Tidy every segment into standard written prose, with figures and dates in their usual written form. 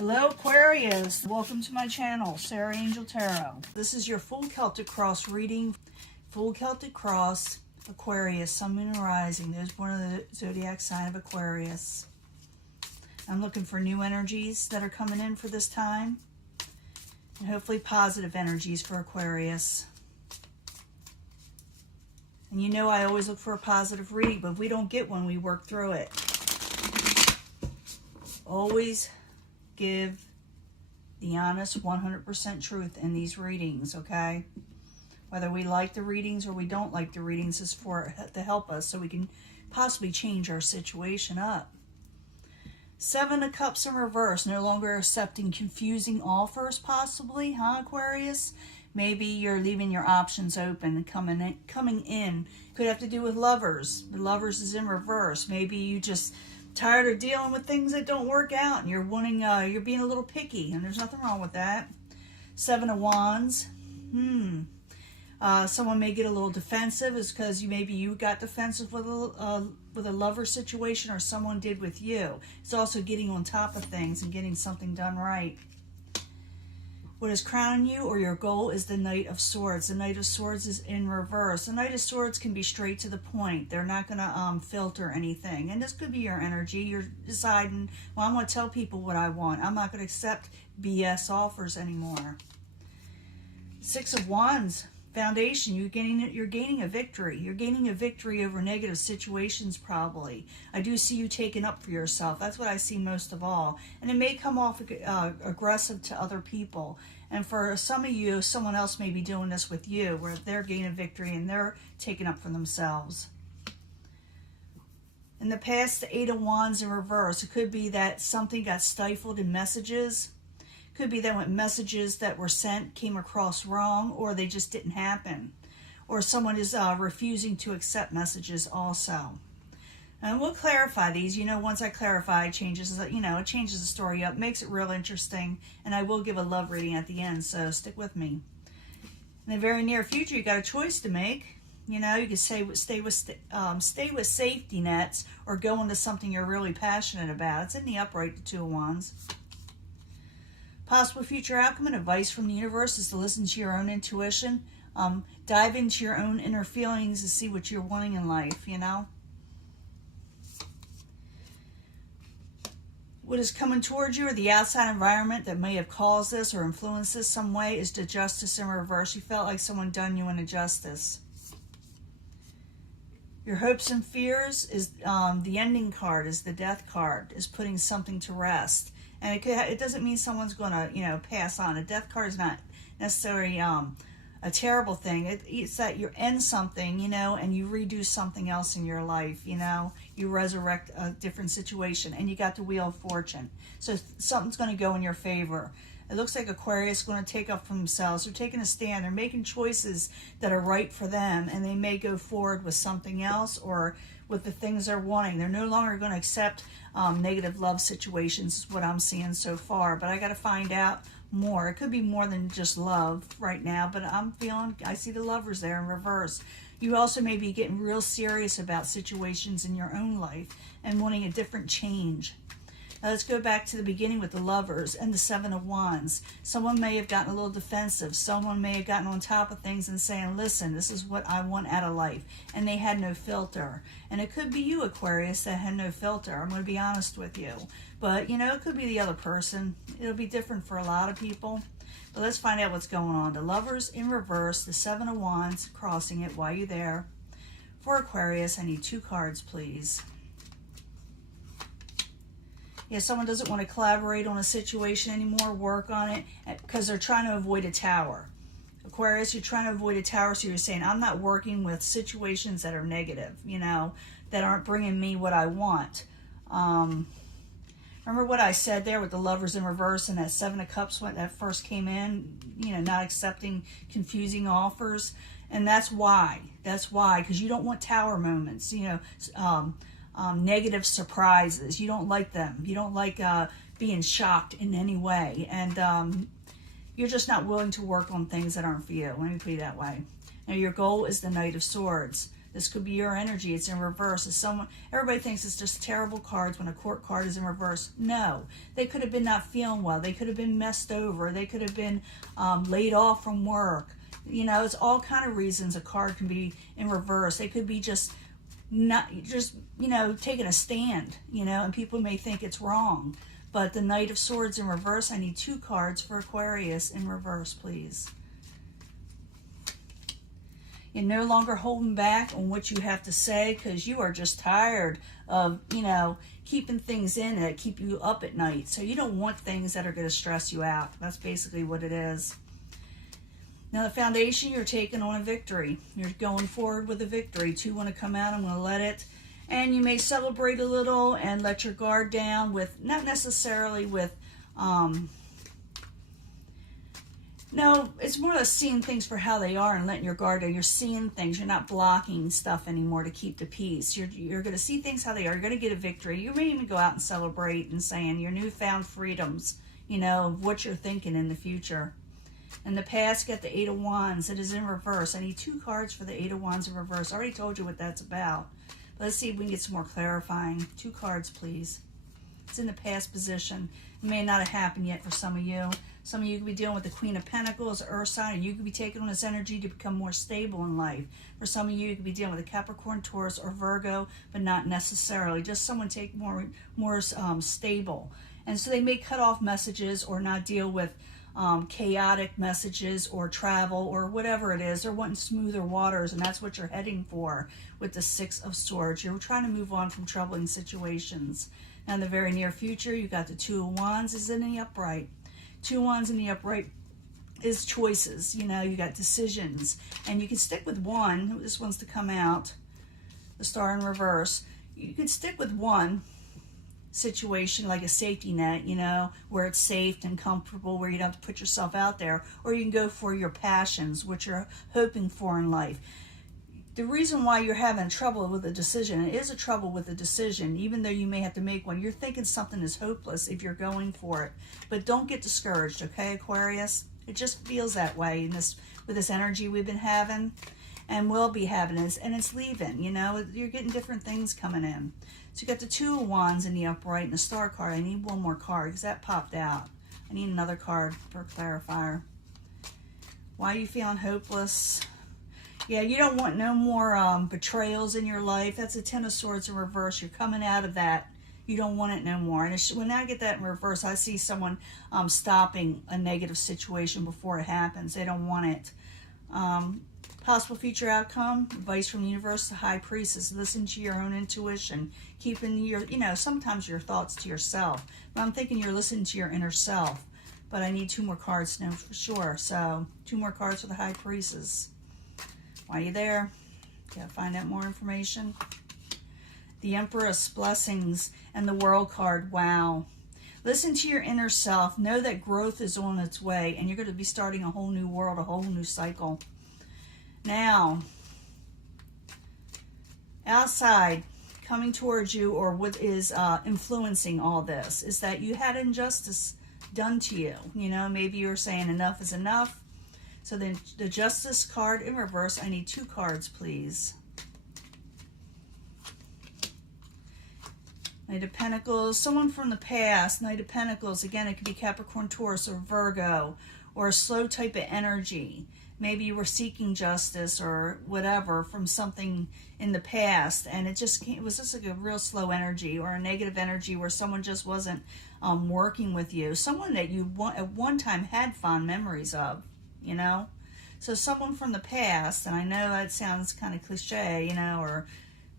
Hello Aquarius, welcome to my channel, Sarah Angel Tarot. This is your full Celtic cross reading. Full Celtic cross, Aquarius, Sun, Moon, and Rising. There's one of the zodiac sign of Aquarius. I'm looking for new energies that are coming in for this time. And hopefully positive energies for Aquarius. And you know I always look for a positive reading, but if we don't get one, we work through it. Always give the honest 100% truth in these readings, okay? Whether we like the readings or we don't like the readings is to help us so we can possibly change our situation up. Seven of Cups in reverse, no longer accepting confusing offers possibly, huh, Aquarius? Maybe you're leaving your options open and coming in. Could have to do with lovers. The lovers is in reverse. Maybe you just tired of dealing with things that don't work out and you're wanting, you're being a little picky, and there's nothing wrong with that. Seven of Wands. Someone may get a little defensive. It's because maybe you got defensive with a lover situation, or someone did with you. It's also getting on top of things and getting something done right. What is crowning you or your goal is the Knight of Swords. The Knight of Swords is in reverse. The Knight of Swords can be straight to the point. They're not going to filter anything. And this could be your energy. You're deciding, well, I'm going to tell people what I want. I'm not going to accept BS offers anymore. Six of Wands. Foundation, you're gaining a victory. You're gaining a victory over negative situations probably. I do see you taking up for yourself. That's what I see most of all. And it may come off aggressive to other people. And for some of you, someone else may be doing this with you, where they're gaining victory and they're taking up for themselves. In the past, the Eight of Wands in reverse. It could be that something got stifled in messages. Could be that when messages that were sent came across wrong, or they just didn't happen, or someone is refusing to accept messages also. And we'll clarify these. You know, once I clarify, it changes the story up, makes it real interesting, and I will give a love reading at the end, so stick with me. In the very near future, you got a choice to make. You know, you can stay with safety nets, or go into something you're really passionate about. It's in the upright, the Two of Wands. Possible future outcome and advice from the universe is to listen to your own intuition. Dive into your own inner feelings to see what you're wanting in life, you know. What is coming towards you, or the outside environment that may have caused this or influenced this some way, is the Justice in reverse. You felt like someone done you an injustice. Your hopes and fears is the Ending card, is the Death card, is putting something to rest. And it doesn't mean someone's going to, pass on. A Death card is not necessarily a terrible thing. It's that you end something, and you redo something else in your life, You resurrect a different situation, and you got the Wheel of Fortune. So something's going to go in your favor. It looks like Aquarius is going to take up for themselves. They're taking a stand. They're making choices that are right for them, and they may go forward with something else, or with the things they're wanting. They're no longer going to accept negative love situations, is what I'm seeing so far. But I got to find out more. It could be more than just love right now, but I see the Lovers there in reverse. You also may be getting real serious about situations in your own life and wanting a different change. Now let's go back to the beginning with the Lovers and the Seven of Wands. Someone may have gotten a little defensive. Someone may have gotten on top of things and saying, listen, this is what I want out of life. And they had no filter. And it could be you, Aquarius, that had no filter. I'm going to be honest with you. But, it could be the other person. It'll be different for a lot of people. But let's find out what's going on. The Lovers in reverse, the Seven of Wands, crossing it while you're there. For Aquarius, I need 2 cards, please. Yeah, someone doesn't want to collaborate on a situation anymore, work on it, because they're trying to avoid a tower. Aquarius, you're trying to avoid a tower, so you're saying, I'm not working with situations that are negative, that aren't bringing me what I want. Remember what I said there with the Lovers in reverse and that Seven of Cups when that first came in, not accepting confusing offers? And that's why. That's why, because you don't want tower moments, negative surprises. You don't like them. You don't like being shocked in any way. And you're just not willing to work on things that aren't for you. Let me put it that way. Now, your goal is the Knight of Swords. This could be your energy. It's in reverse. It's someone, everybody thinks it's just terrible cards when a court card is in reverse. No, they could have been not feeling well. They could have been messed over. They could have been laid off from work. You know, it's all kind of reasons a card can be in reverse. They could be just not, just, you know, taking a stand, you know, and people may think it's wrong. But the Knight of Swords in reverse, I need 2 cards for Aquarius in reverse, please. You're no longer holding back on what you have to say because you are just tired of, you know, keeping things in that keep you up at night. So you don't want things that are going to stress you out. That's basically what it is. Now the foundation, you're taking on a victory. You're going forward with a victory. 2 want to come out. I'm going to let it. And you may celebrate a little and let your guard down with, not necessarily with, no, it's more or less seeing things for how they are and letting your guard down. You're seeing things. You're not blocking stuff anymore to keep the peace. You're going to see things how they are. You're going to get a victory. You may even go out and celebrate and saying your newfound freedoms, you know, of what you're thinking in the future. In the past, get the 8 of Wands. It is in reverse. I need 2 cards for the 8 of Wands in reverse. I already told you what that's about. Let's see if we can get some more clarifying. 2 cards, please. It's in the past position. It may not have happened yet for some of you. Some of you could be dealing with the Queen of Pentacles, Earth sign, and you could be taking on this energy to become more stable in life. For some of you, you could be dealing with a Capricorn, Taurus, or Virgo, but not necessarily. Just someone take more stable. And so they may cut off messages or not deal with chaotic messages or travel or whatever it is. They're wanting smoother waters, and that's what you're heading for with the 6 of Swords. You're trying to move on from troubling situations. Now in the very near future, you got the 2 of Wands is in the upright. 2 Wands in the upright is choices. You know, you got decisions, and you can stick with one. This one's to come out, the Star in reverse. You can stick with one situation like a safety net, you know, where it's safe and comfortable, where you don't have to put yourself out there, or you can go for your passions, what you're hoping for in life. The reason why you're having trouble with a decision, it is a trouble with a decision, even though you may have to make one. You're thinking something is hopeless if you're going for it. But don't get discouraged, okay, Aquarius? It just feels that way in this, with this energy we've been having and will be having, and it's leaving, you know? You're getting different things coming in. So you got the 2 of Wands in the upright and the Star card. I need one more card because that popped out. I need another card for a clarifier. Why are you feeling hopeless? Yeah, you don't want no more betrayals in your life. That's a 10 of Swords in reverse. You're coming out of that. You don't want it no more. And when I get that in reverse, I see someone stopping a negative situation before it happens. They don't want it. Possible future outcome, advice from the universe, the High Priestess. Listen to your own intuition. Keeping your, you know, sometimes your thoughts to yourself. But I'm thinking you're listening to your inner self. But I need 2 more cards to know for sure. So 2 more cards for the High Priestess. Why are you there? Gotta find out more information. The Empress, blessings, and the World card. Wow. Listen to your inner self. Know that growth is on its way, and you're going to be starting a whole new world, a whole new cycle. Now, outside, coming towards you, or what is influencing all this, is that you had injustice done to you. You know, maybe you're saying enough is enough. So then the Justice card in reverse, I need 2 cards, please. Knight of Pentacles, someone from the past. Knight of Pentacles, again, it could be Capricorn, Taurus, or Virgo, or a slow type of energy. Maybe you were seeking justice or whatever from something in the past, and it was just like a real slow energy or a negative energy where someone just wasn't working with you. Someone that you at one time had fond memories of, you know? So someone from the past, and I know that sounds kind of cliche, you know, or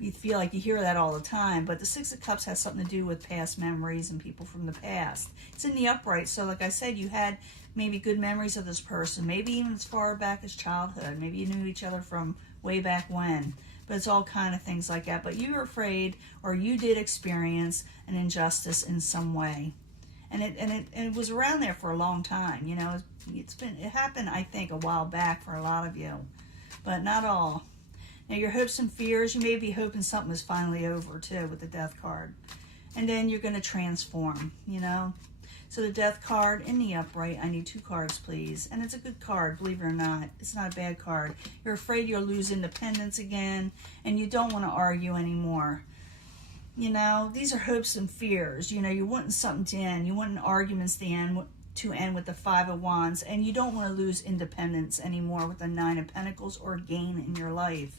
you feel like you hear that all the time, but the 6 of Cups has something to do with past memories and people from the past. It's in the upright, so like I said, you had maybe good memories of this person, maybe even as far back as childhood. Maybe you knew each other from way back when, but it's all kind of things like that. But you were afraid, or you did experience an injustice in some way. And it was around there for a long time, you know. It happened, I think, a while back for a lot of you, but not all. Now, your hopes and fears, you may be hoping something is finally over, too, with the Death card. And then you're going to transform, you know. So the Death card in the upright, I need 2 cards, please. And it's a good card, believe it or not. It's not a bad card. You're afraid you'll lose independence again, and you don't want to argue anymore. You know, these are hopes and fears. You know, you're wanting something to end. You want arguments to end with the 5 of Wands, and you don't want to lose independence anymore with the 9 of Pentacles or gain in your life.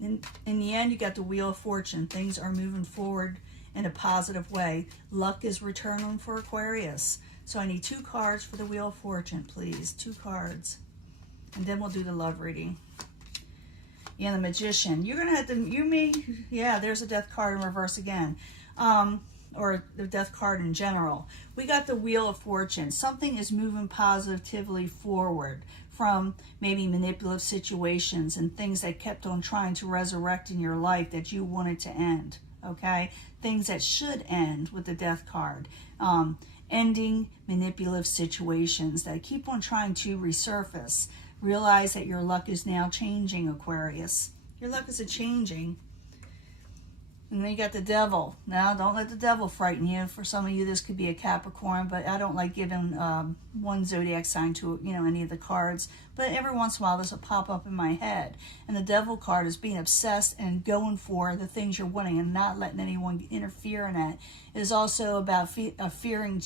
In the end, you got the Wheel of Fortune. Things are moving forward in a positive way. Luck is returning for Aquarius. So I need 2 cards for the Wheel of Fortune, please. 2 cards. And then we'll do the love reading. Yeah, the Magician. You're going to have to, yeah, there's a Death card in reverse again. Or the Death card in general. We got the Wheel of Fortune. Something is moving positively forward from maybe manipulative situations and things that kept on trying to resurrect in your life that you wanted to end. Okay? Things that should end with the Death card. Ending manipulative situations that keep on trying to resurface. Realize that your luck is now changing, Aquarius. Your luck is changing. And then you got the Devil. Now, don't let the Devil frighten you. For some of you, this could be a Capricorn, but I don't like giving one zodiac sign to, any of the cards. But every once in a while, this will pop up in my head. And the Devil card is being obsessed and going for the things you're wanting and not letting anyone interfere in that. It is also about fearing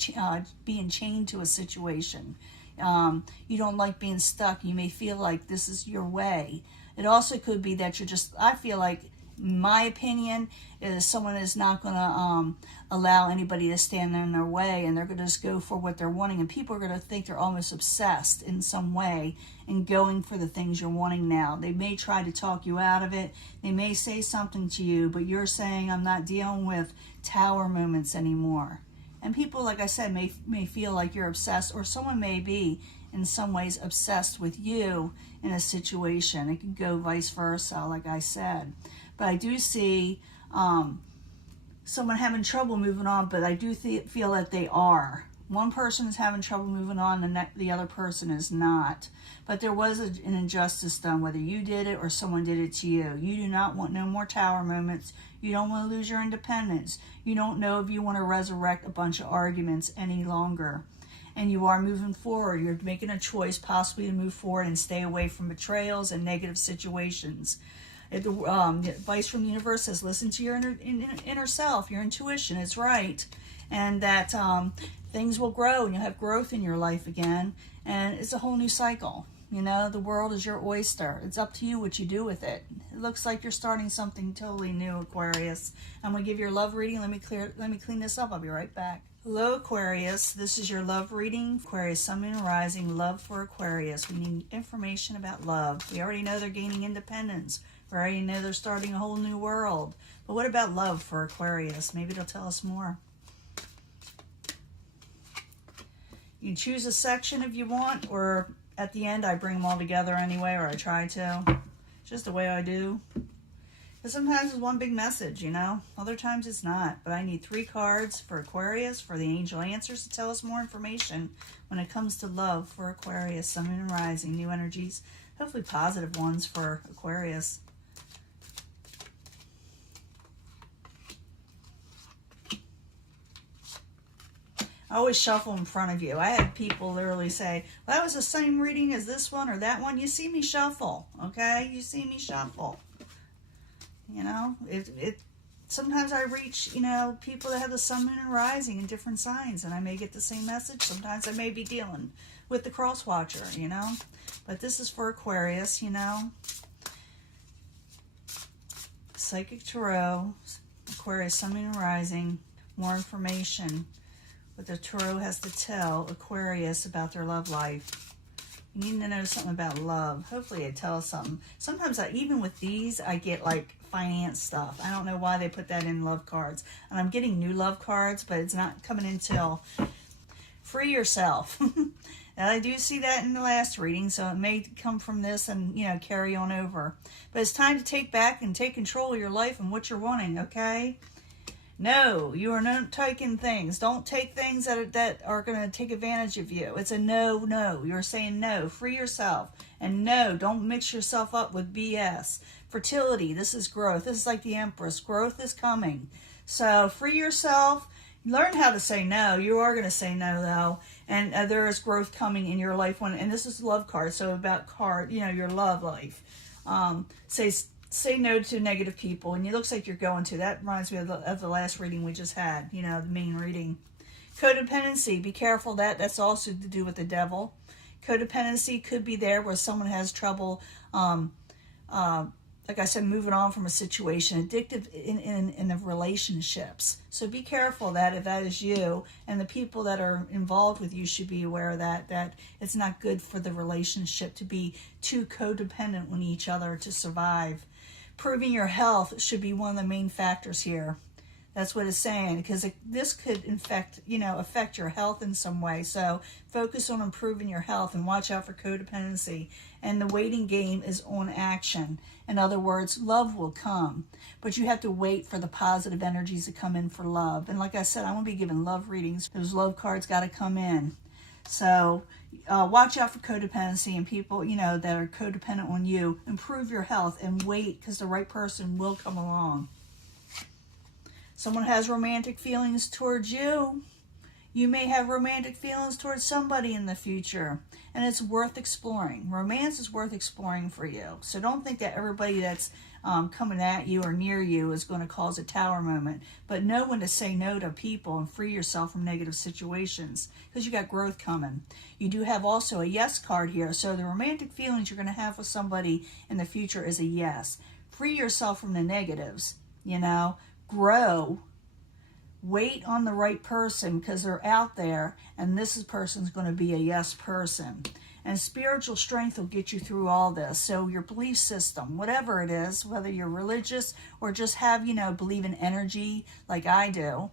being chained to a situation. You don't like being stuck. You may feel like this is your way. It also could be that I feel like, my opinion is someone is not going to allow anybody to stand in their way, and they're going to just go for what they're wanting, and people are going to think they're almost obsessed in some way and going for the things you're wanting now. They may try to talk you out of it. They may say something to you, but you're saying, I'm not dealing with tower moments anymore. And people, like I said, may feel like you're obsessed, or someone may be in some ways obsessed with you in a situation. It can go vice versa, like I said. But I do see someone having trouble moving on, but I do feel that they are. One person is having trouble moving on, and the other person is not. But there was an injustice done, whether you did it or someone did it to you. You do not want no more tower moments. You don't want to lose your independence. You don't know if you want to resurrect a bunch of arguments any longer. And you are moving forward. You're making a choice possibly to move forward and stay away from betrayals and negative situations. The advice from the universe says, listen to your inner self, your intuition. It's right. And that things will grow and you'll have growth in your life again. And it's a whole new cycle. The world is your oyster. It's up to you what you do with it. It looks like you're starting something totally new, Aquarius. I'm going to give you your love reading. Let me clean this up. I'll be right back. Hello, Aquarius. This is your love reading. Aquarius, Sun, Moon, and Rising. Love for Aquarius. We need information about love. We already know they're gaining independence. We already know they're starting a whole new world. But what about love for Aquarius? Maybe it'll tell us more. You can choose a section if you want, or at the end I bring them all together anyway, or I try to. Just the way I do. But sometimes it's one big message, Other times it's not. But I need 3 cards for Aquarius, for the angel answers to tell us more information when it comes to love for Aquarius, Sun, Moon, and Rising. New energies, hopefully positive ones for Aquarius. I always shuffle in front of you. I had people literally say, well, that was the same reading as this one or that one. You see me shuffle, okay? You see me shuffle. Sometimes I reach, people that have the Sun, Moon, and Rising in different signs, and I may get the same message. Sometimes I may be dealing with the cross watcher, But this is for Aquarius, Psychic Tarot, Aquarius, Sun, Moon, and Rising. More information. What the Tarot has to tell Aquarius about their love life. You need to know something about love. Hopefully it tells something. Sometimes even with these, I get like finance stuff. I don't know why they put that in love cards. And I'm getting new love cards, but it's not coming until free yourself. And I do see that in the last reading, so it may come from this and, carry on over. But it's time to take back and take control of your life and what you're wanting, okay? No, you are not taking things. Don't take things that are going to take advantage of you. It's a no. You're saying no. Free yourself. And no, don't mix yourself up with BS. Fertility, this is growth. This is like the Empress. Growth is coming. So free yourself. Learn how to say no. You are going to say no, though, and there is growth coming in your life. And this is love card, so about your love life. Say no to negative people, and it looks like you're going to. That reminds me of the last reading we just had. The main reading. Codependency. Be careful. That's also to do with the devil. Codependency could be there where someone has trouble. Like I said, moving on from a situation, addictive in the relationships. So be careful that if that is you, and the people that are involved with you should be aware of that it's not good for the relationship to be too codependent on each other to survive. Proving your health should be one of the main factors here. That's what it's saying, because this could affect your health in some way. So focus on improving your health and watch out for codependency. And the waiting game is on action. In other words, love will come, but you have to wait for the positive energies to come in for love. And like I said, I'm going to be giving love readings. Those love cards got to come in. So watch out for codependency and people, that are codependent on you. Improve your health and wait, because the right person will come along. Someone has romantic feelings towards you. You may have romantic feelings towards somebody in the future, and it's worth exploring. Romance is worth exploring for you. So don't think that everybody that's coming at you or near you is going to cause a tower moment, but know when to say no to people and free yourself from negative situations, because you got growth coming. You do have also a yes card here, so the romantic feelings you're going to have with somebody in the future is a yes. Free yourself from the negatives, grow. Wait on the right person, because they're out there, and this person's going to be a yes person. And spiritual strength will get you through all this. So your belief system, whatever it is, whether you're religious or just have, believe in energy like I do,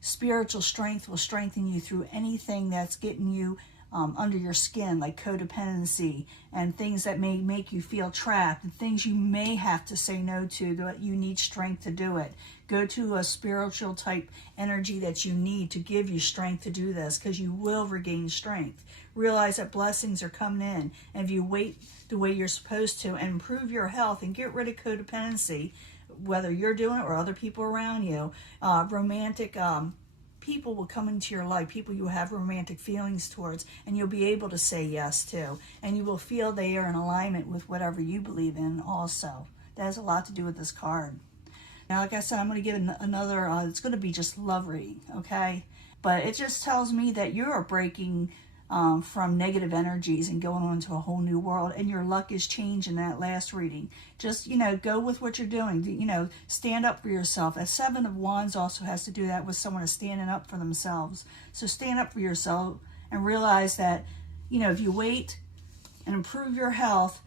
spiritual strength will strengthen you through anything that's getting you under your skin, like codependency and things that may make you feel trapped, and things you may have to say no to, that you need strength to do it. Go to a spiritual type energy that you need to give you strength to do this, because you will regain strength. Realize that blessings are coming in, and if you wait the way you're supposed to and improve your health and get rid of codependency, whether you're doing it or other people around you, romantic people will come into your life, people you have romantic feelings towards, and you'll be able to say yes to, and you will feel they are in alignment with whatever you believe in also. That has a lot to do with this card. Now, like I said, I'm going to give another, it's going to be just love reading, okay? But it just tells me that you're breaking from negative energies and going on to a whole new world, and your luck is changing that last reading. Just, go with what you're doing. Stand up for yourself. A Seven of Wands also has to do that with someone is standing up for themselves. So stand up for yourself and realize that, if you wait and improve your health,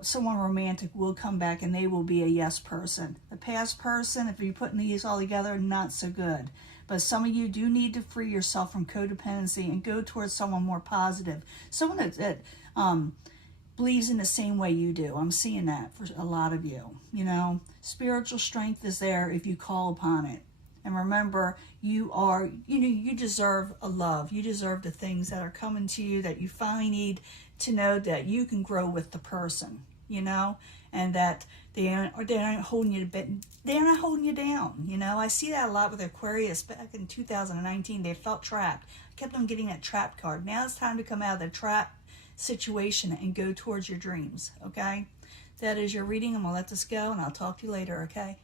someone romantic will come back, and they will be a yes person. The past person, if you're putting these all together, not so good. But some of you do need to free yourself from codependency and go towards someone more positive. Someone that believes in the same way you do. I'm seeing that for a lot of you. Spiritual strength is there if you call upon it. And remember, you deserve a love. You deserve the things that are coming to you, that you finally need to know that you can grow with the person, and that they're not holding you down. I see that a lot with Aquarius. Back in 2019, they felt trapped. I kept on getting that trap card. Now it's time to come out of the trap situation and go towards your dreams, okay? That is your reading. I'm going to let this go, and I'll talk to you later, okay?